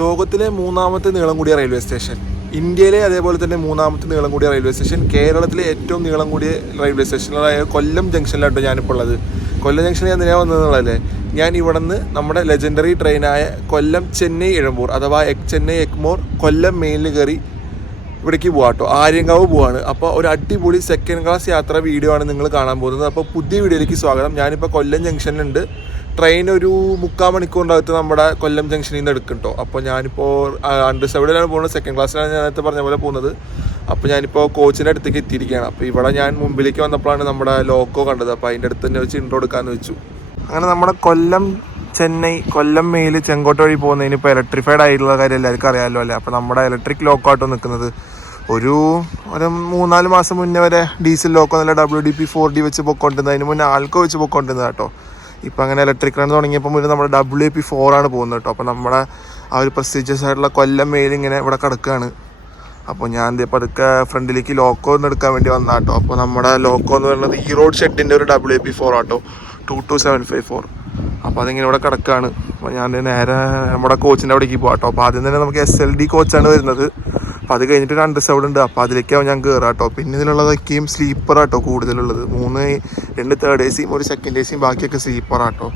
ലോകത്തിലെ മൂന്നാമത്തെ നീളം കൂടിയ റെയിൽവേ സ്റ്റേഷൻ, ഇന്ത്യയിലെ അതേപോലെ തന്നെ മൂന്നാമത്തെ നീളം കൂടിയ റെയിൽവേ സ്റ്റേഷൻ, കേരളത്തിലെ ഏറ്റവും നീളം കൂടിയ റെയിൽവേ സ്റ്റേഷനായ കൊല്ലം ജംഗ്ഷനിലാട്ടോ ഞാനിപ്പോൾ ഉള്ളത്. കൊല്ലം ജംഗ്ഷനിൽ എന്തിനാണ് വന്നതെന്നുള്ളതല്ലേ, ഞാൻ ഇവിടെ നിന്ന് നമ്മുടെ ലെജൻഡറി ട്രെയിനായ കൊല്ലം ചെന്നൈ എഴമ്പൂർ അഥവാ ചെന്നൈ എഗ്മോർ കൊല്ലം മെയിനിൽ കയറി ഇവിടേക്ക് പോകാം കേട്ടോ. ആര്യങ്കാവ് പോവാണ്. അപ്പോൾ ഒരു അടിപൊളി സെക്കൻഡ് ക്ലാസ് യാത്ര വീഡിയോ ആണ് നിങ്ങൾ കാണാൻ പോകുന്നത്. അപ്പോൾ പുതിയ വീഡിയോയിലേക്ക് സ്വാഗതം. ഞാനിപ്പോൾ കൊല്ലം ജംഗ്ഷനിലുണ്ട്. ട്രെയിൻ ഒരു 3/4 മണിക്കൂറിനകത്ത് നമ്മുടെ കൊല്ലം ജംഗ്ഷനിൽ നിന്ന് എടുക്കും കേട്ടോ. അപ്പോൾ ഞാനിപ്പോൾ അണ്ടർസൗണ്ടിലാണ് പോകുന്നത്. സെക്കൻഡ് ക്ലാസ്സിലാണ് ഞാൻ നേരത്തെ പറഞ്ഞ പോലെ പോകുന്നത്. അപ്പോൾ ഞാനിപ്പോൾ കോച്ചിൻ്റെ അടുത്തേക്ക് എത്തിയിരിക്കുകയാണ്. അപ്പോൾ ഇവിടെ ഞാൻ മുമ്പിലേക്ക് വന്നപ്പോഴാണ് നമ്മുടെ ലോക്കോ കണ്ടത്. അപ്പോൾ അതിൻ്റെ അടുത്ത് തന്നെ വെച്ച് ഇൻട്രോ എടുക്കാമെന്ന് വെച്ചു. അങ്ങനെ നമ്മുടെ കൊല്ലം ചെന്നൈ കൊല്ലം മെയിൽ ചെങ്കോട്ട വഴി പോകുന്നതിന് ഇപ്പോൾ ഇലക്ട്രിഫൈഡ് ആയിട്ടുള്ള കാര്യം എല്ലാവർക്കും അറിയാമല്ലോ അല്ലേ. അപ്പോൾ നമ്മുടെ ഇലക്ട്രിക് ലോക്കോ ആട്ടോ നിൽക്കുന്നത്. ഒരു 3-4 മാസം മുന്നേ വരെ ഡീസൽ ലോക്കോ നല്ല WDP 4D വെച്ച് പൊക്കോണ്ടിരുന്നത്. അതിന് മുന്നേ ആൾക്കോ വെച്ച് പൊക്കോണ്ടിരുന്നത് കേട്ടോ. ഇപ്പം അങ്ങനെ ഇലക്ട്രിക് റൺ തുടങ്ങിയപ്പോൾ മുന്നേ നമ്മുടെ WAP 4 ആണ് പോകുന്നത് കേട്ടോ. അപ്പോൾ നമ്മുടെ ആ ഒരു പ്രസ്റ്റീജിയസ് ആയിട്ടുള്ള കൊല്ലം മെയിൽ ഇങ്ങനെ ഇവിടെ കിടക്കുകയാണ്. അപ്പോൾ ഞാൻ പതുക്കെ ഫ്രണ്ടിലേക്ക് ലോക്കോ ഒന്ന് എടുക്കാൻ വേണ്ടി വന്ന കേട്ടോ. അപ്പോൾ നമ്മുടെ ലോക്കോ എന്ന് പറയുന്നത് ഈ റോഡ് ഷെഡിൻ്റെ ഒരു WAP 4 ആട്ടോ, 22754. അപ്പോൾ അതിങ്ങനെ ഇവിടെ കിടക്കുകയാണ്. അപ്പോൾ ഞാൻ നേരെ നമ്മുടെ കോച്ചിൻ്റെ അവിടേക്ക് പോകാം കേട്ടോ. അപ്പോൾ ആദ്യം തന്നെ നമുക്ക് SLD കോച്ചാണ് വരുന്നത്. അപ്പോൾ അത് കഴിഞ്ഞിട്ട് ഒരു അണ്ടർസൗണ്ട് ഉണ്ട്. അപ്പോൾ അതിലേക്കാവും ഞാൻ കയറാം കേട്ടോ. പിന്നെ ഇതിലുള്ളതൊക്കെയും സ്ലീപ്പറാട്ടോ കൂടുതലുള്ളത്. 2 തേർഡ് AC ഒരു സെക്കൻഡ് AC ബാക്കിയൊക്കെ സ്ലീപ്പറാട്ടോ.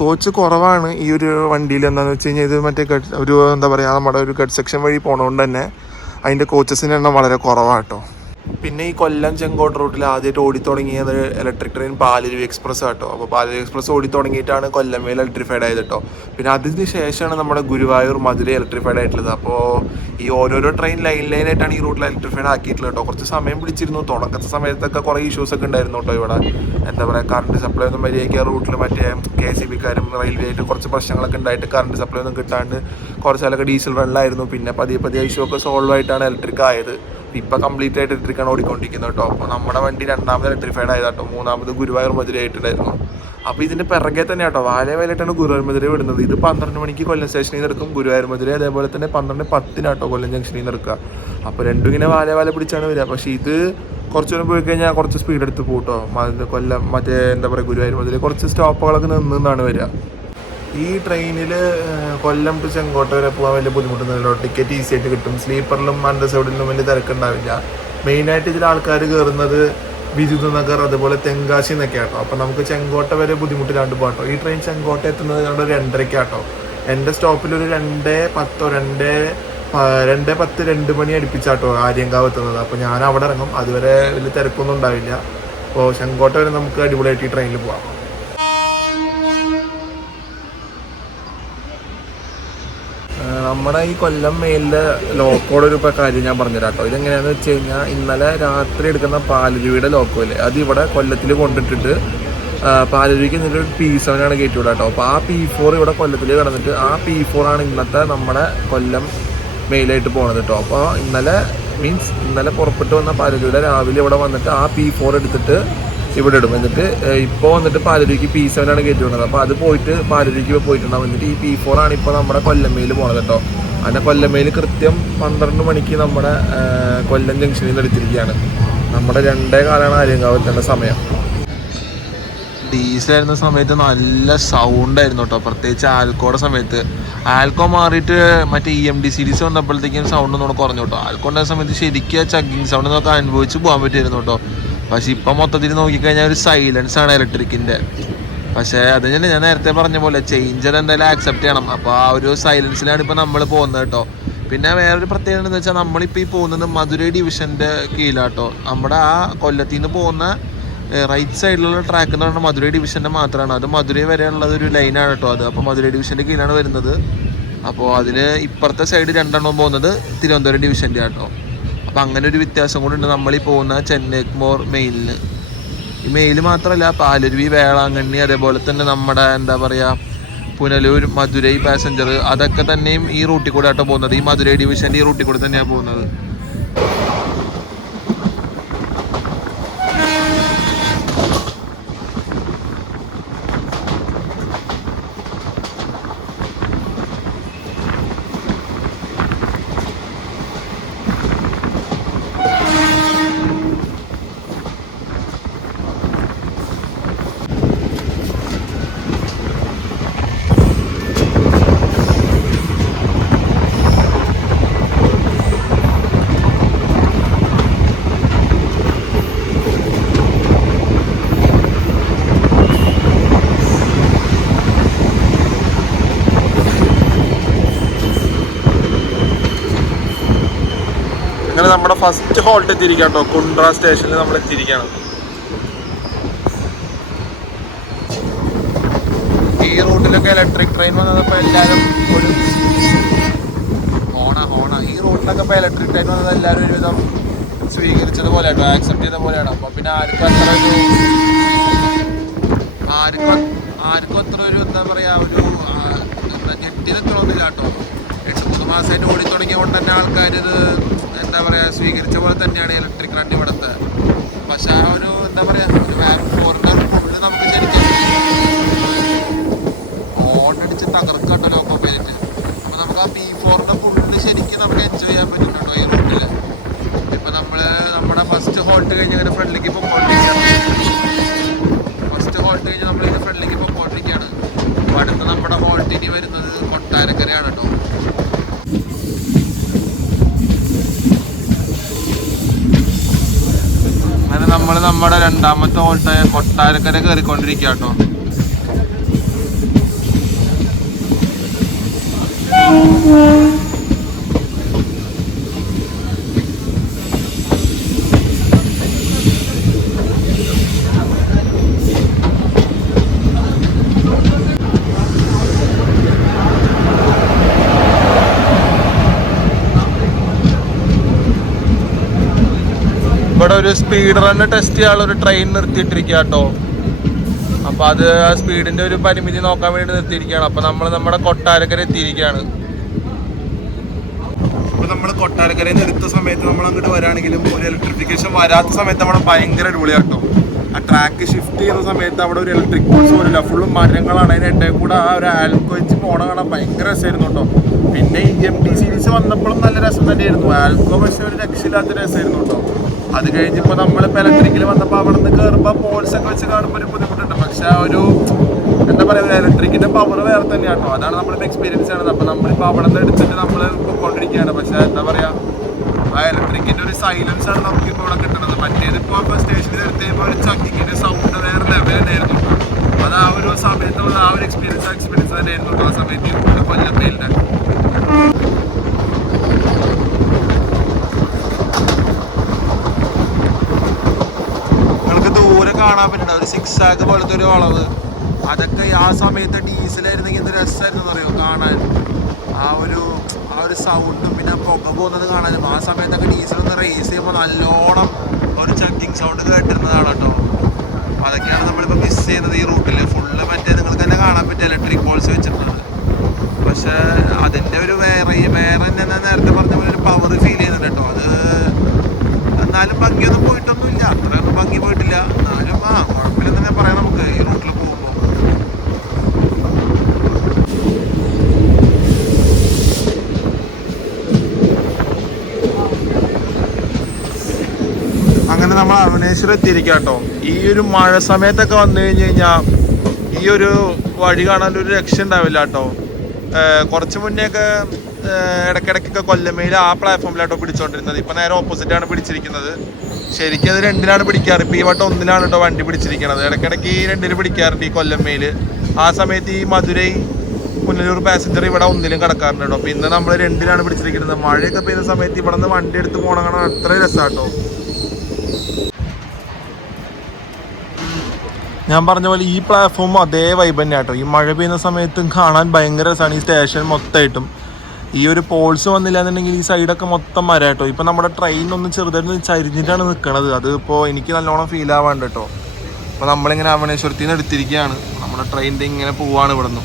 കോച്ച് കുറവാണ് ഈ ഒരു വണ്ടിയിൽ. എന്താണെന്ന് വെച്ച് കഴിഞ്ഞാൽ ഇത് മറ്റേ ഒരു എന്താ പറയുക, നമ്മുടെ ഒരു ഗഡ് സെക്ഷൻ വഴി പോണതുകൊണ്ട് തന്നെ അതിൻ്റെ കോച്ചസിൻ്റെ എണ്ണം വളരെ കുറവാട്ടോ. പിന്നെ ഈ കൊല്ലം ചെങ്കോട്ട റൂട്ടിൽ ആദ്യമായിട്ട് ഓടിത്തുടങ്ങിയത് ഇലക്ട്രിക് ട്രെയിൻ പാലരുവി എക്സ്പ്രസ് ആട്ടോ. അപ്പോൾ പാലരുവി എക്സ്പ്രസ് ഓടിത്തുടങ്ങിയിട്ടാണ് കൊല്ലം മേൽ ഇലക്ട്രിഫൈഡ് ആയത് കേട്ടോ. പിന്നെ അതിന് ശേഷമാണ് നമ്മുടെ ഗുരുവായൂർ മധുര ഇലക്ട്രിഫൈഡ് ആയിട്ടുള്ളത്. അപ്പോൾ ഈ ഓരോരോ ട്രെയിൻ ലൈനായിട്ടാണ് ഈ റൂട്ടിൽ ഇലക്ട്രിഫൈഡ് ആക്കിയിട്ടുള്ളത് കേട്ടോ. കുറച്ച് സമയം പിടിച്ചിരുന്നു. തുടക്കത്തെ സമയത്തൊക്കെ കുറേ ഇഷ്യൂസൊക്കെ ഉണ്ടായിരുന്നു കേട്ടോ. ഇവിടെ എന്താ പറയുക, കറണ്ട് സപ്ലൈ ഒന്നും മര്യാദയ്ക്ക് ആ റൂട്ടിൽ മറ്റേ KCBക്കാരും റെയിൽവേ ആയിട്ട് കുറച്ച് പ്രശ്നങ്ങളൊക്കെ ഉണ്ടായിട്ട് കറണ്ട് സപ്ലൈ ഒന്നും കിട്ടാണ്ട് കുറച്ചാലൊക്കെ ഡീസൽ റണ്ണായിരുന്നു. പിന്നെ പതിയെ ഇഷ്യൂ ഒക്കെ സോൾവ് ആയിട്ടാണ് ഇലക്ട്രിക് ആയത്. ഇപ്പോൾ കംപ്ലീറ്റ് ആയിട്ട് ഇലക്ട്രിക്കാണ് ഓടിക്കൊണ്ടിരിക്കുന്നത് കേട്ടോ. അപ്പോൾ നമ്മുടെ വണ്ടി 2ാമത് ഇലക്ട്രിഫൈഡ് ആയതാട്ടോ. 3ാമത് ഗുരുവായൂർ മധുര ആയിട്ടുണ്ടായിരുന്നു. അപ്പോൾ ഇതിൻ്റെ പിറകെ തന്നെ കേട്ടോ വാലയിട്ടാണ് ഗുരുവായൂർ മധുര വിടുന്നത്. ഇത് 12 മണിക്ക് കൊല്ലം സ്റ്റേഷനിൽ നിന്ന് എടുക്കും. ഗുരുവായൂർ മധുര അതേപോലെ തന്നെ 12:10 കൊല്ലം ജംഗ്ഷനിൽ നിന്ന് എടുക്കുക. അപ്പോൾ രണ്ടും ഇങ്ങനെ വാല പിടിച്ചാണ് വരിക. പക്ഷേ ഇത് കുറച്ച് നേരം പോയി കഴിഞ്ഞാൽ കുറച്ച് സ്പീഡ് എടുത്ത് പോട്ടോ. കൊല്ലം മറ്റേ എന്താ പറയുക ഗുരുവായൂർ മധുര കുറച്ച് സ്റ്റോപ്പുകളൊക്കെ നിന്നാണ് വരിക. ഈ ട്രെയിനിൽ കൊല്ലം ടു ചെങ്കോട്ട വരെ പോകാൻ വലിയ ബുദ്ധിമുട്ടൊന്നുമില്ല. ടിക്കറ്റ് ഈസി ആയിട്ട് കിട്ടും. സ്ലീപ്പറിലും അണ്ടർസൗണ്ടിലും വലിയ തിരക്കുണ്ടാവില്ല. മെയിനായിട്ട് ഇതിൽ ആൾക്കാർ കയറുന്നത് വിദ്യുത് നഗർ അതുപോലെ തെങ്കാശി എന്നൊക്കെ ആട്ടോ. അപ്പോൾ നമുക്ക് ചെങ്കോട്ട വരെ ബുദ്ധിമുട്ടില്ലാണ്ട് പോകാട്ടോ. ഈ ട്രെയിൻ ചെങ്കോട്ട എത്തുന്നത് ഞങ്ങളുടെ 2:30 എൻ്റെ സ്റ്റോപ്പിൽ ഒരു 2:10 മണി അടുപ്പിച്ചാട്ടോ ആര്യങ്കാവ് എത്തുന്നത്. അപ്പോൾ ഞാൻ അവിടെ ഇറങ്ങും. അതുവരെ വലിയ തിരക്കൊന്നും ഉണ്ടാവില്ല. അപ്പോൾ ചെങ്കോട്ട വരെ നമുക്ക് അടിപൊളിയായിട്ട് ഈ ട്രെയിനിൽ പോകാം. നമ്മുടെ ഈ കൊല്ലം മെയിലിൻ്റെ ലോക്കോയുടെ ഒരു കാര്യം ഞാൻ പറഞ്ഞുതരാം കേട്ടോ. ഇതെങ്ങനെയാണെന്ന് വെച്ച് കഴിഞ്ഞാൽ ഇന്നലെ രാത്രി എടുക്കുന്ന പാലരുവിയുടെ ലോക്കോ ഇല്ലേ, അത് ഇവിടെ കൊല്ലത്തിൽ കൊണ്ടിട്ടിട്ട് പാലരുവിക്ക് എന്നിട്ട് P7 ആണ് കയറ്റി വിടുക കേട്ടോ. അപ്പോൾ ആ P4 ഇവിടെ കൊല്ലത്തിൽ കിടന്നിട്ട് ആ P4 ആണ് ഇന്നത്തെ നമ്മുടെ കൊല്ലം മെയിലായിട്ട് പോകുന്നത് കേട്ടോ. അപ്പോൾ ഇന്നലെ പുറപ്പെട്ട് വന്ന പാലരുവിയുടെ രാവിലെ ഇവിടെ വന്നിട്ട് ആ P4 എടുത്തിട്ട് ഇവിടെ ഇടും. എന്നിട്ട് ഇപ്പോൾ വന്നിട്ട് പാലരുവിക്ക് P7 ആണ് കയറ്റി വിടുന്നത്. അപ്പോൾ അത് പോയിട്ട് പാലരുവിക്ക് പോയിട്ടുണ്ടാവും. എന്നിട്ട് ഈ P4 ആണ് ഇപ്പോൾ നമ്മുടെ കൊല്ലമേൽ പോണത് കേട്ടോ. അങ്ങനെ കൊല്ലമേൽ കൃത്യം 12 മണിക്ക് നമ്മുടെ കൊല്ലം ജംഗ്ഷനിൽ നിന്ന് എടുത്തിരിക്കുകയാണ്. നമ്മുടെ 2:15 ആര്യങ്കാവ് എത്തേണ്ട സമയം. ഡീസലായിരുന്ന സമയത്ത് നല്ല സൗണ്ടായിരുന്നു കേട്ടോ. പ്രത്യേകിച്ച് ആൽക്കോയുടെ സമയത്ത്. ആൽക്കോ മാറിയിട്ട് മറ്റേ EMD സീരീസ് വന്നപ്പോഴത്തേക്കും സൗണ്ട് ഒന്നുകൂടെ കുറഞ്ഞു കേട്ടോ. ആൽക്കോയുടെ സമയത്ത് ശരിക്കും ചഗ്ഗിങ് സൗണ്ട് എന്നൊക്കെ അനുഭവിച്ച് പോകാൻ പറ്റിയിരുന്നു കേട്ടോ. പക്ഷെ ഇപ്പം മൊത്തത്തിൽ നോക്കിക്കഴിഞ്ഞാൽ ഒരു സൈലൻസ് ആണ് ഇലക്ട്രിക്കിൻ്റെ. പക്ഷേ അത് ഞാൻ നേരത്തെ പറഞ്ഞ പോലെ ചേഞ്ചർ എന്തായാലും ആക്സെപ്റ്റ് ചെയ്യണം. അപ്പോൾ ആ ഒരു സൈലൻസിലാണ് ഇപ്പോൾ നമ്മൾ പോകുന്നത് കേട്ടോ. പിന്നെ വേറൊരു പ്രത്യേകത എന്ന് വെച്ചാൽ നമ്മളിപ്പോൾ ഈ പോകുന്നത് മധുരൈ ഡിവിഷൻ്റെ കീഴിലാട്ടോ. നമ്മുടെ ആ കൊല്ലത്തിൽ നിന്ന് പോകുന്ന റൈറ്റ് സൈഡിലുള്ള ട്രാക്ക് എന്ന് പറഞ്ഞാൽ മധുരൈ ഡിവിഷൻ്റെ മാത്രമാണ്. അത് മധുരൈ വരെയുള്ളത് ഒരു ലൈനാണ് കേട്ടോ. അത് അപ്പോൾ മധുരൈ ഡിവിഷൻ്റെ കീഴിലാണ് വരുന്നത്. അപ്പോൾ അതിന് ഇപ്പുറത്തെ സൈഡ് 2 പോകുന്നത് തിരുവനന്തപുരം ഡിവിഷൻ്റെ കേട്ടോ. അപ്പം അങ്ങനെ ഒരു വ്യത്യാസം കൂടി ഉണ്ട് നമ്മളീ പോകുന്ന ചെന്നൈ എഗ്മോർ മെയിലിന്. ഈ മെയിൽ മാത്രമല്ല, പാലരുവി, വേളാങ്കണ്ണി, അതേപോലെ തന്നെ നമ്മുടെ എന്താ പറയുക പുനലൂർ, മധുരൈ പാസഞ്ചർ അതൊക്കെ തന്നെയും ഈ റൂട്ടിൽ കൂടെ ആട്ടോ പോകുന്നത്. ഈ മധുരൈ ഡിവിഷൻ്റെ ഈ റൂട്ടിൽ കൂടെ തന്നെയാണ് പോകുന്നത്. അങ്ങനെ നമ്മുടെ ഫസ്റ്റ് ഹോൾട്ട് എത്തിയിരിക്കാം കേട്ടോ. കുണ്ട്ര സ്റ്റേഷനിൽ നമ്മൾ എത്തിയിരിക്കുകയാണ്. ഈ റൂട്ടിലൊക്കെ ഇലക്ട്രിക് ട്രെയിൻ വന്നപ്പോൾ എല്ലാവരും ഒരു ഈ റൂട്ടിലൊക്കെ ഇപ്പോൾ ഇലക്ട്രിക് ട്രെയിൻ വന്നത് എല്ലാവരും ഒരുവിധം സ്വീകരിച്ചത് പോലെയാട്ടോ, ആക്സെപ്റ്റ് ചെയ്ത പോലെയാണ്. അപ്പോൾ പിന്നെ ആർക്കും അത്ര ഒരു എന്താ പറയുക, ഒരു ഞെട്ടി നിൽക്കണമെന്നില്ല കേട്ടോ. 8-3 മാസമായിട്ട് ഓടി തുടങ്ങിയ കൊണ്ട് തന്നെ ആൾക്കാർ ഇത് എന്താ പറയുക സ്വീകരിച്ച പോലെ തന്നെയാണ് ഇലക്ട്രിക് വണ്ടി ഇവിടുത്തെ. പക്ഷെ ആ ഒരു എന്താ പറയുക, ഒരു വേറെ ഫോറിനർ ഫുള്ള് നമുക്ക് ശരിക്കും ഓടടിച്ച് തകർക്കട്ടോ ലോക്കോ പൈലറ്റ്. അപ്പോൾ നമുക്ക് ആ P4ന്റെ ഫുള്ള് ശരിക്കും നമുക്ക് എൻജോയ് ചെയ്യാൻ പറ്റുന്നുണ്ടോ ഈ റൂട്ടിൽ. ഇപ്പം നമ്മുടെ ഫസ്റ്റ് ഹോൾട്ട് കഴിഞ്ഞ് ഇങ്ങനെ ഫ്രണ്ടിലേക്ക് പൊക്കോണ്ടിരിക്കുകയാണ്. നമ്മളിങ്ങനെ ഫ്രണ്ടിലേക്ക് പൊക്കോണ്ടിരിക്കുകയാണ്. അപ്പോൾ അടുത്ത നമ്മുടെ ഹോൾട്ട് ഇനി വരുന്നത് കൊട്ടാരക്കരയാണ് കേട്ടോ. അങ്ങനെ നമ്മൾ നമ്മുടെ രണ്ടാമത്തെ ഹോൾട്ടായ കൊട്ടാരക്കര കയറിക്കൊണ്ടിരിക്കുക കേട്ടോ. ഇവിടെ ഒരു സ്പീഡ് റണ്ണ് ടെസ്റ്റ് ചെയ്യാനുള്ള ഒരു ട്രെയിൻ നിർത്തിയിട്ടിരിക്കുക കേട്ടോ. അപ്പോൾ അത് ആ സ്പീഡിൻ്റെ ഒരു പരിമിതി നോക്കാൻ വേണ്ടി നിർത്തിയിരിക്കുകയാണ്. അപ്പോൾ നമ്മൾ നമ്മുടെ കൊട്ടാരക്കര എത്തിയിരിക്കുകയാണ്. അപ്പോൾ നമ്മൾ കൊട്ടാരക്കരയിൽ നിന്ന് എടുത്ത സമയത്ത് നമ്മൾ അങ്ങോട്ട് വരാണെങ്കിലും ഒരു ഇലക്ട്രിഫിക്കേഷൻ വരാത്ത സമയത്ത് അവിടെ ഭയങ്കര അടിപൊളിയാട്ടോ. ആ ട്രാക്ക് ഷിഫ്റ്റ് ചെയ്യുന്ന സമയത്ത് അവിടെ ഒരു ഇലക്ട്രിക് പോൾസ് പോലില്ല, ഫുള്ളും മരങ്ങളാണ്. അതിനിടയിൽ കൂടെ ആ ഒരു ആൽക്കോ വെച്ച് പോണ കാണാൻ ഭയങ്കര രസമായിരുന്നു കേട്ടോ. പിന്നെ EMT സീരീസ് വന്നപ്പോഴും നല്ല രസം തന്നെയായിരുന്നു. ആൽക്കോ പക്ഷേ ഒരു രക്ഷയില്ലാത്ത രസമായിരുന്നു കേട്ടോ. അത് കഴിഞ്ഞിപ്പോൾ നമ്മളിപ്പോൾ ഇലക്ട്രിക്കിൽ വന്നപ്പോൾ അവിടെ നിന്ന് കയറുമ്പോൾ പോൾസൊക്കെ വെച്ച് കാണുമ്പോൾ ഒരു ബുദ്ധിമുട്ടുണ്ട്. പക്ഷേ ആ ഒരു എന്താ പറയുക, ഇലക്ട്രിക്കിൻ്റെ പവർ വേറെ തന്നെയാണ് കേട്ടോ. അതാണ് നമ്മളിപ്പോൾ എക്സ്പീരിയൻസ് ചെയ്യണത്. അപ്പോൾ നമ്മളിപ്പോൾ അവിടെ നിന്ന് എടുത്തിട്ട് നമ്മൾ പോയിക്കൊണ്ടിരിക്കുകയാണ്. പക്ഷേ എന്താ പറയുക, ആ ഇലക്ട്രിക്കിൻ്റെ ഒരു സൈലൻസ് ആണ് നമുക്കിപ്പോൾ ഇവിടെ കിട്ടുന്നത്. മറ്റേതിപ്പോൾ സ്റ്റേഷനിൽ എടുത്ത് കഴിയുമ്പോൾ ഒരു ചക്കിങ്ങിൻ്റെ സൗണ്ട് വേറെ ലെവൽ തന്നെയായിരുന്നു. അത് ആ ഒരു സമയത്തുള്ള ആ ഒരു എക്സ്പീരിയൻസ് തന്നെയായിരുന്നു കേട്ടോ. ആ സമയത്ത് കൊല്ലം മെയിലിൻ്റെ കാണാൻ പറ്റുന്ന ഒരു 6 ആക്ക് പോലത്തെ ഒരു വളവ്. അതൊക്കെ ആ സമയത്ത് ഡീസലായിരുന്നെങ്കിൽ എന്ത് രസമായിരുന്നു എന്നറിയോ കാണാൻ. ആ ഒരു സൗണ്ടും പിന്നെ പുക പോകുന്നത് കാണാനും. ആ സമയത്തൊക്കെ ഡീസലൊന്ന് റേസ് ചെയ്യുമ്പോൾ നല്ലോണം ഒരു ചക്കിങ് സൗണ്ട് കേട്ടിരുന്നതാണ് കേട്ടോ. അപ്പോൾ അതൊക്കെയാണ് നമ്മളിപ്പോൾ മിസ് ചെയ്യുന്നത് ഈ റൂട്ടിൽ. ഫുള്ള് മറ്റേ നിങ്ങൾക്ക് തന്നെ കാണാൻ പറ്റും ഇലക്ട്രിക് പോൾസ് വെച്ചിട്ടുള്ളത്. പക്ഷേ അതിൻ്റെ ഒരു വേറെ തന്നെ നേരത്തെ പറഞ്ഞ പോലെ ഒരു പവർ ഫീൽ ചെയ്യുന്നുണ്ട് കേട്ടോ. അത് എന്നാലും ഭംഗിയൊന്നും പോയിട്ടൊന്നുമില്ല, അത്രയൊന്നും ഭംഗി പോയിട്ടില്ല. എന്നാലും കുഴപ്പമില്ലെന്ന് തന്നെ പറയാം നമുക്ക് ഈ റൂട്ടിൽ പോകുമ്പോൾ. അങ്ങനെ നമ്മൾ അരുണേശ്വരം എത്തിയിരിക്കുക കേട്ടോ. ഈ ഒരു മഴ സമയത്തൊക്കെ വന്നു കഴിഞ്ഞാൽ ഈ ഒരു വഴി കാണാൻ ഒരു രക്ഷ ഉണ്ടാവില്ല കേട്ടോ. കുറച്ച് മുന്നേയൊക്കെ ഇടയ്ക്കിടയ്ക്കൊക്കെ കൊല്ലമേൽ ആ പ്ലാറ്റ്ഫോമിലാട്ടോ പിടിച്ചോണ്ടിരുന്നത്. ഇപ്പം നേരെ ഓപ്പോസിറ്റാണ് പിടിച്ചിരിക്കുന്നത്. ശരിക്കും അത് 2-ലാണ് പിടിക്കാറ്. ഇപ്പോൾ ഈ വട്ടം 1-ലാണ് കേട്ടോ വണ്ടി പിടിച്ചിരിക്കുന്നത്. ഇടയ്ക്കിടയ്ക്ക് ഈ 2-ൽ പിടിക്കാറുണ്ട് ഈ കൊല്ലമേൽ. ആ സമയത്ത് ഈ മധുരൈ പുനലൂർ പാസഞ്ചർ ഇവിടെ 1-ലും കിടക്കാറുണ്ട് കേട്ടോ. അപ്പോൾ ഇന്ന് നമ്മൾ 2-ലാണ് പിടിച്ചിരിക്കുന്നത്. മഴയൊക്കെ പെയ്യുന്ന സമയത്ത് ഇവിടെ നിന്ന് വണ്ടി എടുത്ത് പോകണം കാണാൻ അത്ര രസമാട്ടോ. ഞാൻ പറഞ്ഞ പോലെ ഈ പ്ലാറ്റ്ഫോമും അതേ വൈബ് തന്നെ കേട്ടോ. ഈ മഴ പെയ്യുന്ന സമയത്തും കാണാൻ ഭയങ്കര രസമാണ് ഈ സ്റ്റേഷൻ മൊത്തമായിട്ടും. ഈ ഒരു പോൾസ് വന്നില്ല എന്നുണ്ടെങ്കിൽ ഈ സൈഡൊക്കെ മൊത്തം മരം കേട്ടോ. ഇപ്പം നമ്മുടെ ട്രെയിൻ ഒന്ന് ചെറുതായിട്ട് ചരിഞ്ഞിട്ടാണ് നിൽക്കണത്. അത് ഇപ്പോൾ എനിക്ക് നല്ലോണം ഫീൽ ആവാണ്ട് കേട്ടോ. അപ്പോൾ നമ്മളിങ്ങനെ അവണേശ്വരത്തിൽ നിന്ന് എടുത്തിരിക്കുകയാണ്. നമ്മുടെ ട്രെയിനിൻ്റെ ഇങ്ങനെ പോവാണ് ഇവിടെ നിന്ന്.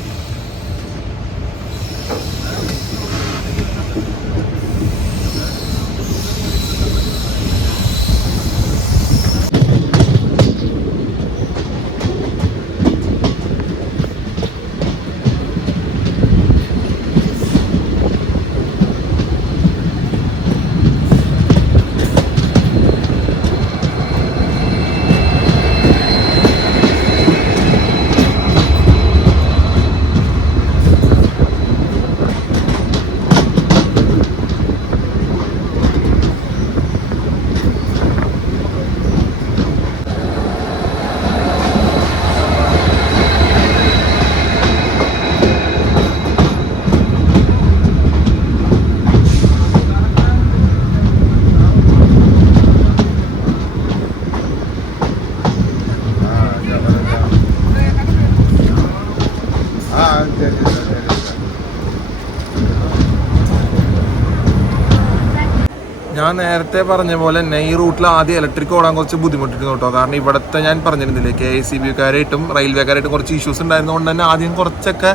ഞാൻ നേരത്തെ പറഞ്ഞ പോലെ തന്നെ ഈ റൂട്ടിൽ ആദ്യം ഇലക്ട്രിക് ഓടാൻ കുറച്ച് ബുദ്ധിമുട്ടിരുന്നു കേട്ടോ. കാരണം ഇവിടുത്തെ ഞാൻ പറഞ്ഞിരുന്നില്ലേ KICBക്കാരായിട്ടും റെയിൽവേക്കാരായിട്ടും കുറച്ച് ഇഷ്യൂസ് ഉണ്ടായിരുന്നതുകൊണ്ട് തന്നെ ആദ്യം കുറച്ചൊക്കെ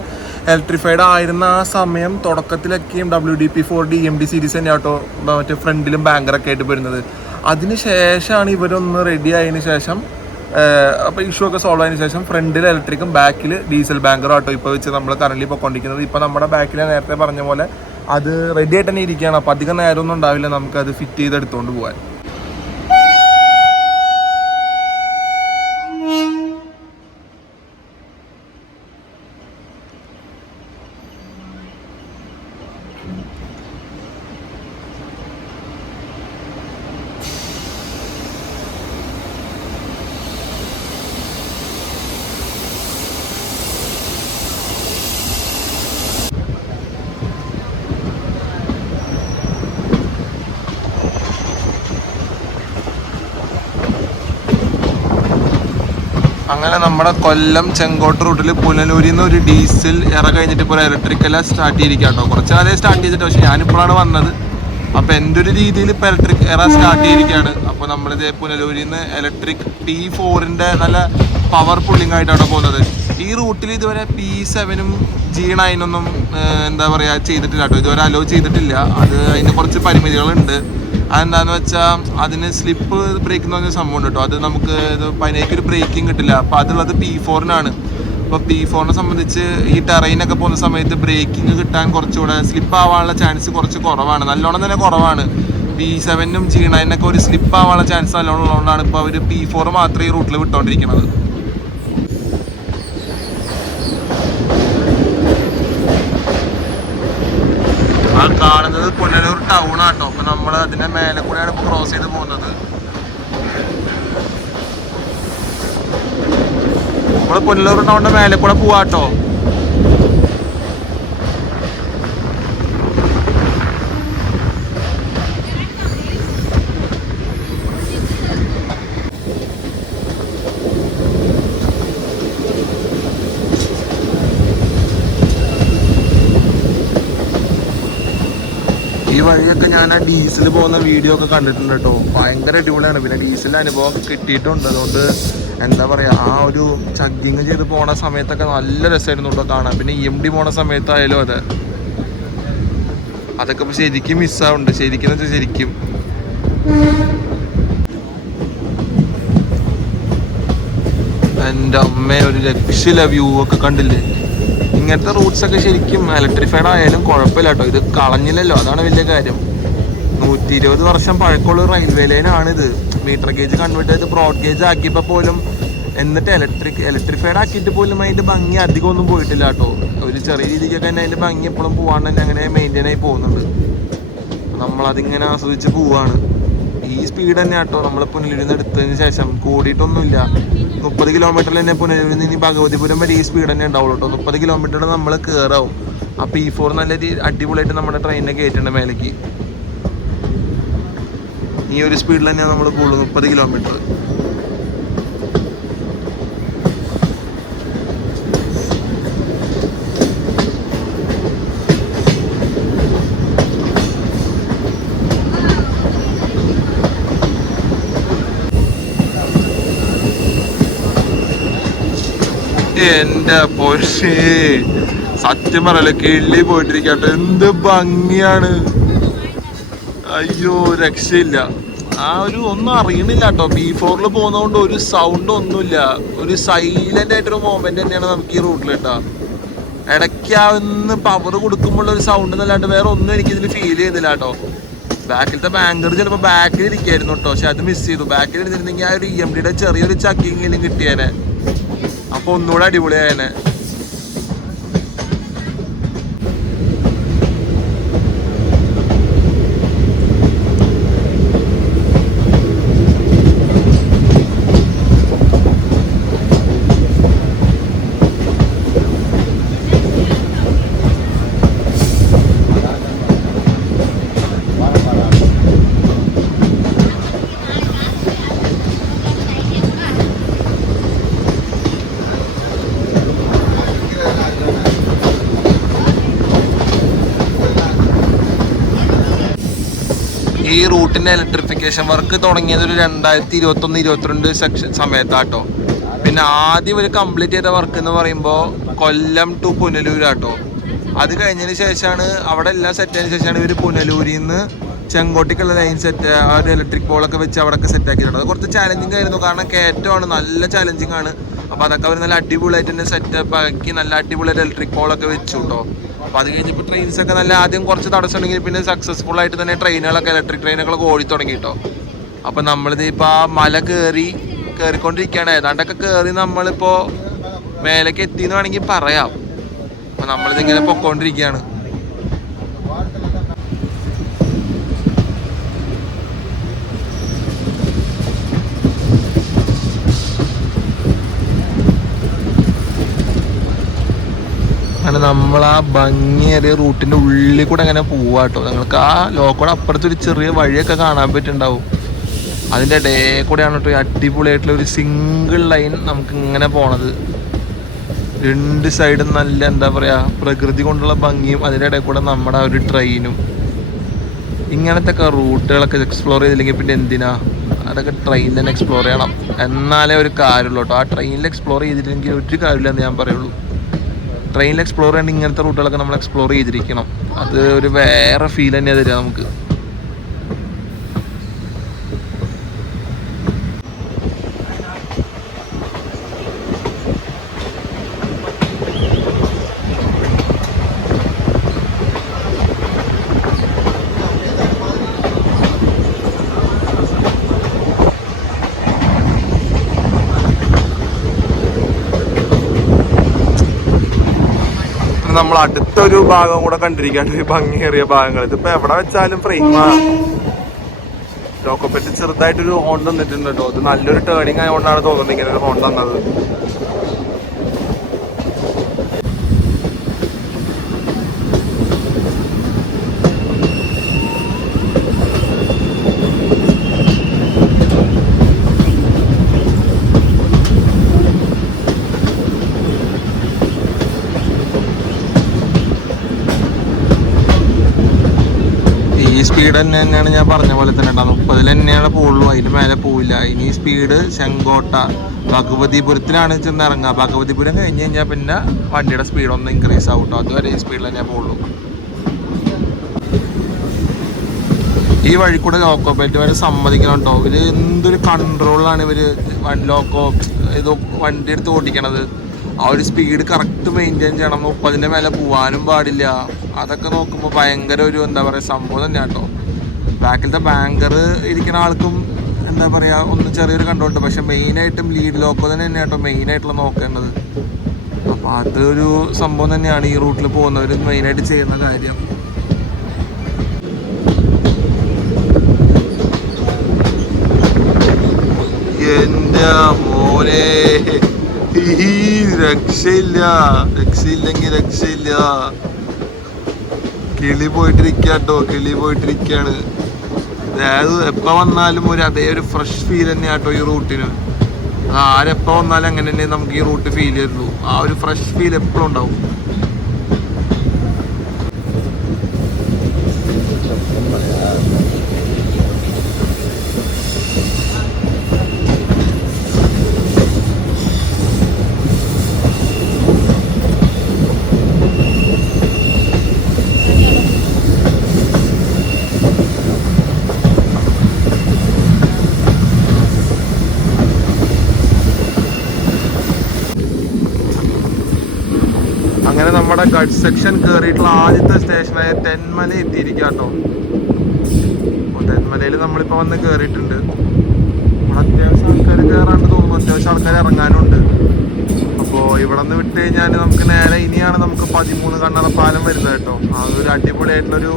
ഇലക്ട്രിഫൈഡ് ആയിരുന്ന ആ സമയം തുടക്കത്തിലൊക്കെയും WDP4 DMD സീരീസ് തന്നെ കേട്ടോ മറ്റേ ഫ്രണ്ടിലും ബാങ്കറൊക്കെ ആയിട്ട് വരുന്നത്. അതിന് ശേഷമാണ് ഇവരൊന്ന് റെഡി ആയതിനു ശേഷം അപ്പോൾ ഇഷ്യൂ ഒക്കെ സോൾവ് ആയതിനു ശേഷം ഫ്രണ്ടിൽ ഇലക്ട്രിക്കും ബാക്കിൽ ഡീസൽ ബാങ്കറും ആട്ടോ ഇപ്പോൾ വെച്ച് നമ്മൾ കറൻറ്റ്ലി പോയിക്കൊണ്ടിരിക്കുന്നത്. ഇപ്പോൾ നമ്മുടെ ബാക്കിൽ നേരത്തെ പറഞ്ഞ പോലെ അത് റെഡി ആയിട്ട് തന്നെ ഇരിക്കുകയാണ്. അപ്പോൾ അധികം നേരമൊന്നും ഉണ്ടാവില്ല നമുക്കത് ഫിറ്റ് ചെയ്തെടുത്തുകൊണ്ട് പോകാൻ. അങ്ങനെ നമ്മുടെ കൊല്ലം ചെങ്കോട്ട് റൂട്ടിൽ പുനലൂരിൽ നിന്ന് ഒരു ഡീസൽ കഴിഞ്ഞിട്ട് ഇപ്പോൾ ഇലക്ട്രിക്കല സ്റ്റാർട്ട് ചെയ്തിരിക്കുക കേട്ടോ. കുറച്ച് കാലം സ്റ്റാർട്ട് ചെയ്തിട്ട്, പക്ഷേ ഞാനിപ്പോഴാണ് വന്നത്. അപ്പോൾ എൻ്റെ ഒരു രീതിയിൽ ഇപ്പോൾ ഇലക്ട്രിക് സ്റ്റാർട്ട് ചെയ്തിരിക്കുകയാണ്. അപ്പോൾ നമ്മളിത് പുനലൂരിൽ നിന്ന് ഇലക്ട്രിക് P4ൻ്റെ നല്ല പവർ പുള്ളിങ് ആയിട്ടാണ് പോകുന്നത്. ഈ റൂട്ടിൽ ഇതുവരെ P7ഉം G9 ഒന്നും എന്താ പറയുക ചെയ്തിട്ടില്ല കേട്ടോ. ഇതുവരെ അലോ ചെയ്തിട്ടില്ല. അതിന് കുറച്ച് പരിമിതികളുണ്ട്. അതെന്താണെന്ന് വെച്ചാൽ അതിന് സ്ലിപ്പ് ബ്രേക്ക് എന്ന് പറഞ്ഞ സംഭവം ഉണ്ട് കേട്ടോ. അത് നമുക്ക് അതിനേക്കൊരു ബ്രേക്കിംഗ് കിട്ടില്ല. അപ്പോൾ അതുള്ളത് P4നാണ്. അപ്പോൾ P4നെ സംബന്ധിച്ച് ഈ ടെറൈനൊക്കെ പോകുന്ന സമയത്ത് ബ്രേക്കിംഗ് കിട്ടാൻ കുറച്ചുകൂടെ സ്ലിപ്പ് ആവാനുള്ള ചാൻസ് കുറച്ച് കുറവാണ്, നല്ലോണം തന്നെ കുറവാണ്. P7ഉം G9 ഒരു സ്ലിപ്പ് ആവാനുള്ള ചാൻസ് നല്ലോണം ഉള്ളതുകൊണ്ടാണ് ഇപ്പോൾ അവർ P4 മാത്രമേ ഈ റൂട്ടിൽ വിട്ടുകൊണ്ടിരിക്കുന്നത്. ആ കാണുന്നത് പുനലൂർ ടൗൺ ആട്ടോ. അപ്പൊ നമ്മൾ അതിന്റെ മേലെ കൂടെയാണ് ഇപ്പൊ ക്രോസ് ചെയ്ത് പോകുന്നത്. നമ്മള് പുനലൂർ ടൗണിന്റെ മേലെ കൂടെ പോവാട്ടോ. ഈ വഴിയൊക്കെ ഞാൻ ആ ഡീസൽ പോകുന്ന വീഡിയോ ഒക്കെ കണ്ടിട്ടുണ്ട് കേട്ടോ. ഭയങ്കര അടിപൊളിയാണ്. പിന്നെ ഡീസലിൻ്റെ അനുഭവം കിട്ടിയിട്ടുണ്ട്. അതുകൊണ്ട് എന്താ പറയുക, ആ ഒരു ചഗ്ഗിങ് ചെയ്ത് പോണ സമയത്തൊക്കെ നല്ല രസമായിരുന്നു കേട്ടോ കാണാൻ. പിന്നെ EMD പോണ സമയത്തായാലും അതൊക്കെ ഇപ്പോൾ ശരിക്കും മിസ്സാവുന്നുണ്ട്. ശരിക്കും വെച്ചാൽ ശരിക്കും എൻ്റെ അമ്മ ഒരു രക്ഷയില്ല. വ്യൂ ഒക്കെ കണ്ടില്ലേ? ഇങ്ങനത്തെ റൂട്ട്സ് ഒക്കെ ശരിക്കും ഇലക്ട്രിഫൈഡ് ആയാലും കുഴപ്പമില്ല കേട്ടോ. ഇത് കളഞ്ഞില്ലല്ലോ, അതാണ് വലിയ കാര്യം. 120 വർഷം പഴക്കമുള്ള റെയിൽവേ ലൈനാണിത്. മീറ്റർ ഗേജ് കൺവേർട്ട് ചെയ്ത് ബ്രോഡ് ഗേജ് ആക്കിയപ്പോൾ പോലും, എന്നിട്ട് ഇലക്ട്രിഫൈഡ് ആക്കിയിട്ട് പോലും അതിൻ്റെ ഭംഗി അധികം ഒന്നും പോയിട്ടില്ല കേട്ടോ. ഒരു ചെറിയ രീതിക്കൊക്കെ തന്നെ അതിൻ്റെ ഭംഗി എപ്പോഴും പോകാണ്ട് തന്നെ അങ്ങനെ മെയിൻറ്റെയിൻ ആയി പോകുന്നുണ്ട്. നമ്മളതിങ്ങനെ ആസ്വദിച്ച് പോവാണ്. ഈ സ്പീഡ് തന്നെ കേട്ടോ നമ്മൾ പുനലൂരിൽ നിന്ന് എടുത്തതിന് ശേഷം. കൂടിയിട്ടൊന്നുമില്ല. 30 കിലോമീറ്ററിൽ തന്നെ പുനലൂരിൽ നിന്ന് ഇനി ഭഗവതിപുരം വരെ ഈ സ്പീഡ് തന്നെ ഉണ്ടാവുള്ളൂ കേട്ടോ. 30 കിലോമീറ്ററിൽ നമ്മൾ കയറാവും. ആ P4 നല്ല അടിപൊളിയായിട്ട് നമ്മുടെ ട്രെയിനിനെ കയറ്റുന്നുണ്ട് മേലേക്ക്. ഈ ഒരു സ്പീഡിൽ തന്നെയാണ് നമ്മൾ പോകുള്ളൂ, 30 കിലോമീറ്റർ. എന്റെ പൊഷേ, സത്യം പറയല്ലേ, കിള്ളി പോയിട്ടിരിക്കട്ടെ. എന്ത് ഭംഗിയാണ്. അയ്യോ രക്ഷയില്ല. ആ ഒരു ഒന്നും അറിയണില്ല കേട്ടോ. P4 പോകുന്നതുകൊണ്ട് ഒരു സൗണ്ട് ഒന്നുമില്ല. ഒരു സൈലന്റ് ആയിട്ടൊരു മൊമെന്റ് തന്നെയാണ് നമുക്ക് ഈ റൂട്ടിൽ കേട്ടോ. ഇടയ്ക്ക് ആ ഒന്ന് പവർ കൊടുക്കുമ്പോൾ ഒരു സൗണ്ട് എന്നല്ലാണ്ട് വേറെ ഒന്നും എനിക്കിതിൽ ഫീൽ ചെയ്യുന്നില്ല കേട്ടോ. ബാക്കിലത്തെ ബാങ്കർ ചിലപ്പോൾ ബാക്കിൽ ഇരിക്കായിരുന്നു കേട്ടോ, പക്ഷെ അത് മിസ് ചെയ്തു. ബാക്കിൽ ഇരുന്നിരുന്നെങ്കിൽ ആ ഒരു EMDയുടെ ചെറിയൊരു ചക്കിങ്ങെങ്കിലും കിട്ടിയേനെ. അപ്പോൾ ഒന്നുകൂടെ അടിപൊളിയായേനെ. ഈ റൂട്ടിൻ്റെ ഇലക്ട്രിഫിക്കേഷൻ വർക്ക് തുടങ്ങിയത് ഒരു 2021-22 സമയത്താട്ടോ. പിന്നെ ആദ്യം ഒരു കംപ്ലീറ്റ് ചെയ്ത വർക്ക് എന്ന് പറയുമ്പോൾ കൊല്ലം ടു പുനലൂരാട്ടോ. അത് കഴിഞ്ഞതിന് ശേഷമാണ് അവിടെ എല്ലാം സെറ്റ് ആയതിനു ശേഷമാണ് ഇവർ പുനലൂരിൽ നിന്ന് ചെങ്കോട്ടയ്ക്കുള്ള ലൈൻ സെറ്റ് ആ ഒരു ഇലക്ട്രിക് പോളൊക്കെ വെച്ച് അവിടെയൊക്കെ സെറ്റ് ആക്കിയിട്ടുണ്ട്. അത് കുറച്ച് ചാലഞ്ചിങ് ആയിരുന്നു, കാരണം കയറ്റമാണ്, നല്ല ചാലഞ്ചിങ് ആണ്. അപ്പോൾ അതൊക്കെ അവർ നല്ല അടിപൊളിയായിട്ട് തന്നെ സെറ്റപ്പ് ആക്കി നല്ല അടിപൊളിയായിട്ട് ഇലക്ട്രിക് പോളൊക്കെ വെച്ചു കേട്ടോ. അപ്പോൾ അത് കഴിഞ്ഞപ്പോൾ ട്രെയിൻസൊക്കെ നല്ല ആദ്യം കുറച്ച് തടസ്സം ഉണ്ടെങ്കിൽ പിന്നെ സക്സസ്ഫുൾ ആയിട്ട് തന്നെ ട്രെയിനുകളൊക്കെ ഇലക്ട്രിക് ട്രെയിനുകളൊക്കെ ഓടി തുടങ്ങി കേട്ടോ. അപ്പോൾ നമ്മളിത് ഇപ്പോൾ ആ മല കയറിക്കൊണ്ടിരിക്കുകയാണ്. ഏതാണ്ടൊക്കെ കയറി നമ്മളിപ്പോൾ മേലേക്ക് എത്തിയെന്ന് വേണമെങ്കിൽ പറയാം. അപ്പോൾ നമ്മളിതിങ്ങനെ പൊക്കോണ്ടിരിക്കുകയാണ്. അങ്ങനെ നമ്മൾ ആ ഭംഗിയേറിയ റൂട്ടിൻ്റെ ഉള്ളിൽ കൂടെ അങ്ങനെ പോവാട്ടോ. നിങ്ങൾക്ക് ആ ലോക്കോടെ അപ്പുറത്തൊരു ചെറിയ വഴിയൊക്കെ കാണാൻ പറ്റുന്നുണ്ടാവും. അതിൻ്റെ ഇടയിൽ കൂടെയാണ് കേട്ടോ അടിപൊളിയായിട്ടുള്ള ഒരു സിംഗിൾ ലൈൻ നമുക്ക് ഇങ്ങനെ പോണത്. രണ്ട് സൈഡും നല്ല എന്താ പറയുക പ്രകൃതി കൊണ്ടുള്ള ഭംഗിയും അതിൻ്റെ ഇടയിൽ കൂടെ നമ്മുടെ ഒരു ട്രെയിനും. ഇങ്ങനത്തെ ഒക്കെ റൂട്ടുകളൊക്കെ എക്സ്പ്ലോർ ചെയ്തില്ലെങ്കിൽ പിന്നെ എന്തിനാ, അതൊക്കെ ട്രെയിനിൽ തന്നെ എക്സ്പ്ലോർ ചെയ്യണം, എന്നാലേ ഒരു കാര്യമുള്ളൂ കേട്ടോ. ആ ട്രെയിനിൽ എക്സ്പ്ലോർ ചെയ്തില്ലെങ്കിൽ ഒരു കാര്യമില്ല എന്ന് ഞാൻ പറയുള്ളൂ. ട്രെയിനിൽ എക്സ്പ്ലോർ ചെയ്യേണ്ട ഇങ്ങനത്തെ റൂട്ടുകളൊക്കെ നമ്മൾ എക്സ്പ്ലോർ ചെയ്തിരിക്കണം. അത് ഒരു വേറെ ഫീൽ തന്നെയാണ് തരിക നമുക്ക്. നമ്മൾ അടുത്തൊരു ഭാഗം കൂടെ കണ്ടിരിക്കാണ്ട് ഒരു ഭംഗിയേറിയ ഭാഗങ്ങൾ. ഇതിപ്പോ എവിടെ വെച്ചാലും ഫ്രെയിമാ. ലോക്കോപ്പറ്റ് ചെറുതായിട്ടൊരു ഹോൺ തന്നിട്ടുണ്ട് കേട്ടോ. ഇത് നല്ലൊരു ടേണിങ് ആയതുകൊണ്ടാണ് തോന്നുന്നത് ഇങ്ങനെ ഒരു ഹോൺ തന്നത്. സ്പീഡ് തന്നെയാണ് ഞാൻ പറഞ്ഞ പോലെ തന്നെ ഉണ്ടാകും. 30 തന്നെയാണ് പോകുള്ളൂ, അതിന് മേലെ പോവില്ല. ഇനി സ്പീഡ് ചെങ്കോട്ട ഭഗവതിപുരത്തിലാണ് ചെന്ന് ഇറങ്ങുക. ഭഗവതിപുരം കഴിഞ്ഞ് കഴിഞ്ഞാൽ പിന്നെ വണ്ടിയുടെ സ്പീഡ് ഒന്ന് ഇൻക്രീസ് ആവും കേട്ടോ. അതുവരെ ഈ സ്പീഡിൽ തന്നെ പോകുള്ളൂ. ഈ വഴി കൂടെ ലോക്കോ പൈലറ്റ് വരെ സമ്മതിക്കണം കേട്ടോ. ഇവർ എന്തൊരു കൺട്രോളാണ് ഇവർ ഇത് വണ്ടി എടുത്ത് ഓടിക്കണത്. ആ ഒരു സ്പീഡ് കറക്റ്റ് മെയിൻറ്റെയിൻ ചെയ്യണം. 30ൻ്റെ മേലെ പോകാനും പാടില്ല. അതൊക്കെ നോക്കുമ്പോൾ ഭയങ്കര ഒരു എന്താ പറയുക സംഭവം തന്നെയാണ് കേട്ടോ. ബാക്കിലത്തെ ബാങ്കർ ഇരിക്കുന്ന ആൾക്കും എന്താ പറയുക ഒന്ന് ചെറിയൊരു കൺട്രോൾ ഉണ്ട്. പക്ഷെ മെയിനായിട്ടും ലീഡ് ലോക്കോ തന്നെയാണ് കേട്ടോ മെയിനായിട്ടുള്ള നോക്കേണ്ടത്. അപ്പോൾ അതൊരു സംഭവം തന്നെയാണ് ഈ റൂട്ടിൽ പോകുന്നവർ മെയിനായിട്ട് ചെയ്യുന്ന കാര്യം. എൻ്റെ മോനെ രക്ഷയില്ലെങ്കിൽ രക്ഷയില്ല. കിളി പോയിട്ടിരിക്കുകയാണ്. അതായത് എപ്പോൾ വന്നാലും അതേ ഒരു ഫ്രഷ് ഫീൽ തന്നെയാട്ടോ ഈ റൂട്ടിന്. ആരെപ്പോൾ വന്നാലും അങ്ങനെ തന്നെ നമുക്ക് ഈ റൂട്ട് ഫീൽ ചെയ്യുള്ളൂ. ആ ഒരു ഫ്രഷ് ഫീൽ എപ്പോഴും ഉണ്ടാവും. അങ്ങനെ നമ്മുടെ ഗഡ് സെക്ഷൻ കയറിയിട്ടുള്ള ആദ്യത്തെ സ്റ്റേഷനായ തെന്മല എത്തിയിരിക്കുക കേട്ടോ. അപ്പോൾ തെന്മലയിൽ നമ്മളിപ്പോൾ വന്ന് കയറിയിട്ടുണ്ട്. ഇവിടെ അത്യാവശ്യം ആൾക്കാർ കയറാണ്ട് തോന്നുന്നു, അത്യാവശ്യം ആൾക്കാർ ഇറങ്ങാനുണ്ട്. അപ്പോൾ ഇവിടെ നിന്ന് വിട്ട് കഴിഞ്ഞാൽ നമുക്ക് നേരെ ഇനിയാണ് നമുക്ക് 13 കണ്ണറ പാലം വരുന്നത് കേട്ടോ. അതൊരു അടിപൊളിയായിട്ടുള്ളൊരു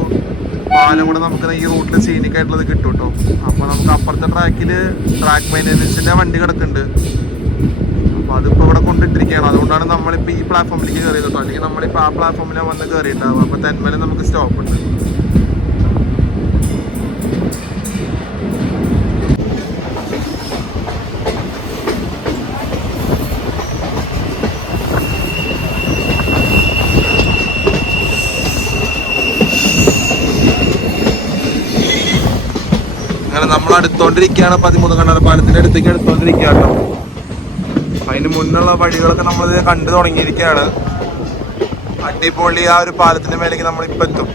പാലം കൂടെ നമുക്ക് ഈ റൂട്ടിൽ സീനിക് ആയിട്ടുള്ളത് കിട്ടും കേട്ടോ. അപ്പോൾ നമുക്ക് അപ്പുറത്തെ ട്രാക്ക് മെയിൻ്റെനൻസിൻ്റെ വണ്ടി കിടക്കുന്നുണ്ട്. അപ്പോൾ അതിപ്പോൾ ഇവിടെ കൊണ്ടിട്ടിരിക്കുകയാണ്. അതുകൊണ്ടാണ് നമ്മളിപ്പോൾ ഈ പ്ലാറ്റ്ഫോമിലേക്ക് കയറിയത് കേട്ടോ. അല്ലെങ്കിൽ നമ്മളിപ്പോൾ ആ പ്ലാറ്റ്ഫോമിലാണ് വന്ന് കയറിയിട്ടുണ്ടാവും. അപ്പോൾ തെന്മല നമുക്ക് സ്റ്റോപ്പ് ഉണ്ട്. അങ്ങനെ നമ്മൾ അടുത്തോണ്ടിരിക്കുകയാണ് 13 കണ്ണാറ പാലത്തിന്റെ അടുത്തേക്ക് അടുത്തോണ്ടിരിക്കുക കേട്ടോ. അതിന് മുന്നുള്ള വഴികളൊക്കെ നമ്മളിത് കണ്ടു തുടങ്ങിയിരിക്കുകയാണ്. അടിപൊളി ആ ഒരു പാലത്തിന്റെ മേലേക്ക് നമ്മളിപ്പോൾ എത്തും.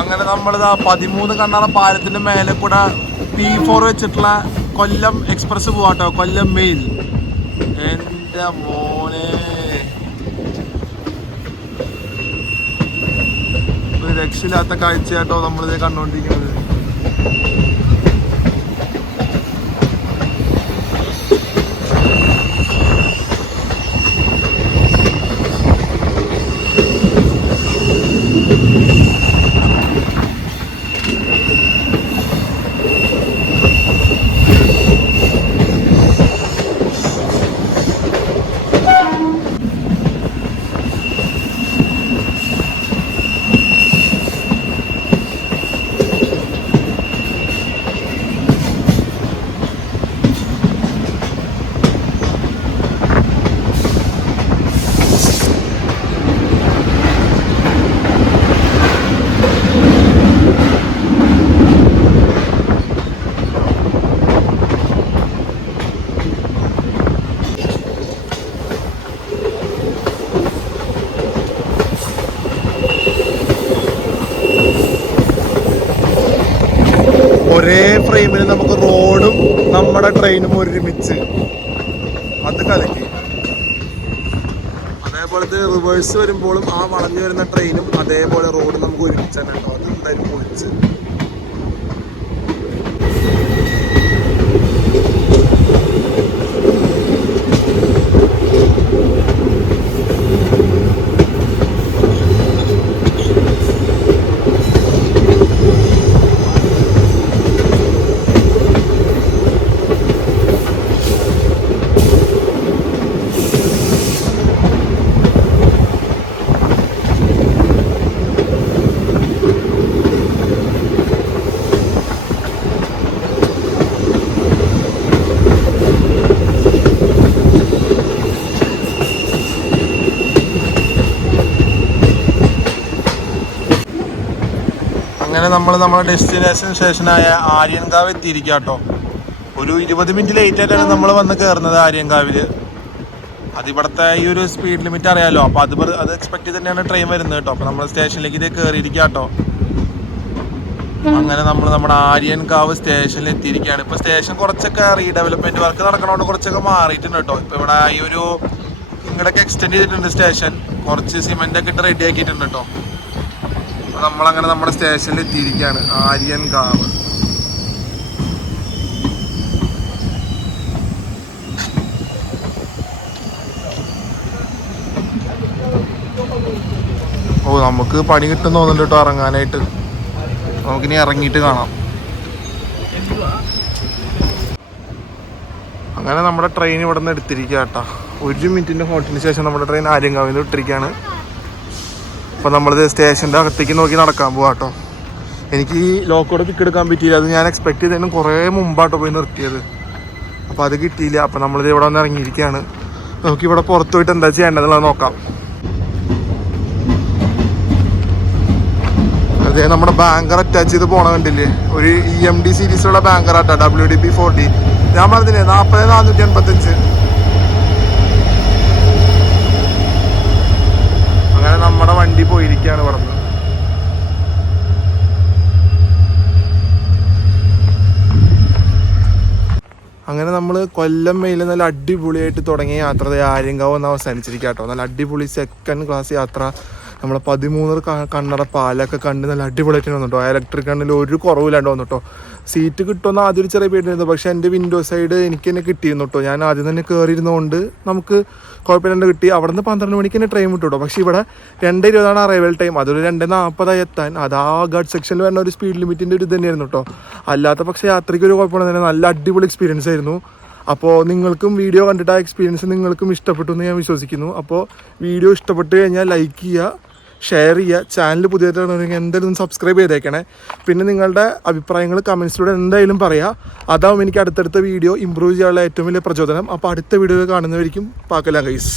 അങ്ങനെ നമ്മളിതാ 13 കണ്ണാറ പാലത്തിന്റെ മേലെ കൂടെ P4 വെച്ചിട്ടുള്ള കൊല്ലം എക്സ്പ്രസ് പോവാട്ടോ. കൊല്ലം മെയിൽ. എൻ്റെ മോനെ, ഒരു രക്ഷയില്ലാത്ത കാഴ്ചയാട്ടോ നമ്മളിത് കണ്ടുകൊണ്ടിരിക്കുന്നത്. ഒരേ ഫ്രെയിമിൽ നമുക്ക് റോഡും നമ്മുടെ ട്രെയിനും ഒരുമിച്ച്, അത് കലക്കി. അതേപോലത്തെ റിവേഴ്സ് വരുമ്പോഴും ആ വളഞ്ഞു വരുന്ന ട്രെയിനും അതേപോലെ റോഡും നമുക്ക് ഒരുമിച്ച് തന്നെ ഉണ്ടാവും. അത് എന്തായാലും പൊളിച്ച്. അങ്ങനെ നമ്മൾ നമ്മുടെ ഡെസ്റ്റിനേഷൻ സ്റ്റേഷനായ ആര്യൻകാവ് എത്തിയിരിക്കുക കേട്ടോ. ഒരു 20 മിനിറ്റ് ലേറ്റ് ആയിട്ടാണ് നമ്മൾ വന്ന് കയറുന്നത് ആര്യൻകാവിൽ. അതിവിടുത്തെ ഈ ഒരു സ്പീഡ് ലിമിറ്റ് അറിയാമല്ലോ, അപ്പോൾ അത് എക്സ്പെക്ട് ചെയ്ത് തന്നെയാണ് ട്രെയിൻ വരുന്നത് കേട്ടോ. അപ്പോൾ നമ്മൾ സ്റ്റേഷനിലേക്ക് ഇത് കയറിയിരിക്കുക കേട്ടോ. അങ്ങനെ നമ്മൾ നമ്മുടെ ആര്യൻകാവ് സ്റ്റേഷനിൽ എത്തിയിരിക്കുകയാണ്. ഇപ്പോൾ സ്റ്റേഷൻ കുറച്ചൊക്കെ റീഡെവലപ്മെൻറ്റ് വർക്ക് നടക്കണോണ്ട് കുറച്ചൊക്കെ മാറിയിട്ടുണ്ട് കേട്ടോ. ഇപ്പോൾ ഇവിടെ ഈ ഒരു ഇങ്ങോട്ടൊക്കെ എക്സ്റ്റെൻഡ് ചെയ്തിട്ടുണ്ട് സ്റ്റേഷൻ. കുറച്ച് സിമെൻ്റൊക്കെ ഇട്ട് റെഡി ആക്കിയിട്ടുണ്ട് കേട്ടോ. നമ്മളങ്ങനെ നമ്മുടെ സ്റ്റേഷനിൽ എത്തിയിരിക്കുകയാണ്, ആര്യൻകാവ്. ഓ, നമുക്ക് പണി കിട്ടും തോന്നുന്നുണ്ട് കേട്ടോ ഇറങ്ങാനായിട്ട്. നമുക്കിനി ഇറങ്ങിയിട്ട് കാണാം. അങ്ങനെ നമ്മുടെ ട്രെയിൻ ഇവിടെ നിന്ന് എടുത്തിരിക്കുക കേട്ടോ. 1 മിനിറ്റിൻ്റെ ഹോട്ടലിന് ശേഷം നമ്മുടെ ട്രെയിൻ ആര്യൻകാവിൽ നിന്ന് ഇട്ടിരിക്കുകയാണ്. അപ്പോൾ നമ്മളിത് സ്റ്റേഷൻ്റെ അകത്തേക്ക് നോക്കി നടക്കാൻ പോവാം കേട്ടോ. എനിക്ക് ഈ ലോക്കോടെ പിക്ക് എടുക്കാൻ പറ്റിയില്ല. അത് ഞാൻ എക്സ്പെക്ട് ചെയ്തതിനും കുറേ മുമ്പാട്ടോ പോയി നിർത്തിയത്. അപ്പോൾ അത് കിട്ടിയില്ല. അപ്പോൾ നമ്മളിത് ഇവിടെ വന്ന് ഇറങ്ങിയിരിക്കുകയാണ്. നമുക്കിവിടെ പുറത്ത് പോയിട്ട് എന്താ ചെയ്യേണ്ടതെന്നുള്ളത് നോക്കാം. അതെ, നമ്മുടെ ബാങ്കർ അറ്റാച്ച് ചെയ്ത് പോണ കണ്ടില്ലേ, ഒരു EMD സീരീസിലുള്ള ബാങ്കർ ആട്ടോ, WDP-40. ഞാൻ പറഞ്ഞില്ലേ 40,485. അങ്ങനെ നമ്മുടെ വണ്ടി പോയിരിക്കുകയാണ് പറഞ്ഞത്. അങ്ങനെ നമ്മൾ കൊല്ലം മെയിൽ നല്ല അടിപൊളിയായിട്ട് തുടങ്ങിയ യാത്ര ആര്യങ്കാവ് ഒന്ന് അവസാനിച്ചിരിക്കുക കേട്ടോ. നല്ല അടിപൊളി സെക്കൻഡ് ക്ലാസ് യാത്ര നമ്മളെ 13 കണ്ണട പാലൊക്കെ കണ്ട് നല്ല അടിപൊളിയായിട്ട് വന്നിട്ടോ. ഇലക്ട്രിക് കണ്ണിൽ ഒരു കുറവില്ലാണ്ട് വന്നിട്ടോ. സീറ്റ് കിട്ടുമെന്ന് ആദ്യം ഒരു ചെറിയ പേടിയായിരുന്നു, പക്ഷേ എൻ്റെ വിൻഡോ സൈഡ് എനിക്ക് തന്നെ കിട്ടിയിരുന്നു കേട്ടോ. ഞാൻ ആദ്യം തന്നെ കയറിയിരുന്നതുകൊണ്ട് നമുക്ക് കുഴപ്പമില്ലാണ്ട് കിട്ടി. അവിടെ നിന്ന് 12 മണിക്ക് തന്നെ ട്രെയിൻ വിട്ടു കേട്ടോ. പക്ഷേ ഇവിടെ 2:20 അറൈവൽ ടൈം, അതൊരു 2:40 എത്താൻ. അത് ആ ഗാർഡ് സെക്ഷനിൽ വരുന്ന ഒരു സ്പീഡ് ലിമിറ്റിൻ്റെ ഒരു ഇത് തന്നെയായിരുന്നു കേട്ടോ. അല്ലാത്ത പക്ഷേ യാത്രയ്ക്ക് ഒരു കുഴപ്പമില്ല, നല്ല അടിപൊളി എക്സ്പീരിയൻസ് ആയിരുന്നു. അപ്പോൾ നിങ്ങൾക്കും വീഡിയോ കണ്ടിട്ട് ആ എക്സ്പീരിയൻസ് നിങ്ങൾക്കും ഇഷ്ടപ്പെട്ടു എന്ന് ഞാൻ വിശ്വസിക്കുന്നു. അപ്പോൾ വീഡിയോ ഇഷ്ടപ്പെട്ട് കഴിഞ്ഞാൽ ലൈക്ക് ചെയ്യുക, ഷെയർ ചെയ്യുക. ചാനൽ പുതിയതായിട്ടുണ്ടെങ്കിൽ എന്തായാലും സബ്സ്ക്രൈബ് ചെയ്തേക്കണേ. പിന്നെ നിങ്ങളുടെ അഭിപ്രായങ്ങൾ കമൻസിലൂടെ എന്തായാലും പറയുക. അതാവും എനിക്ക് അടുത്തടുത്ത വീഡിയോ ഇമ്പ്രൂവ് ചെയ്യാനുള്ള ഏറ്റവും വലിയ പ്രചോദനം. അപ്പോൾ അടുത്ത വീഡിയോ കാണുന്നവരിക്കും പാക്കലാം ഗൈസ്.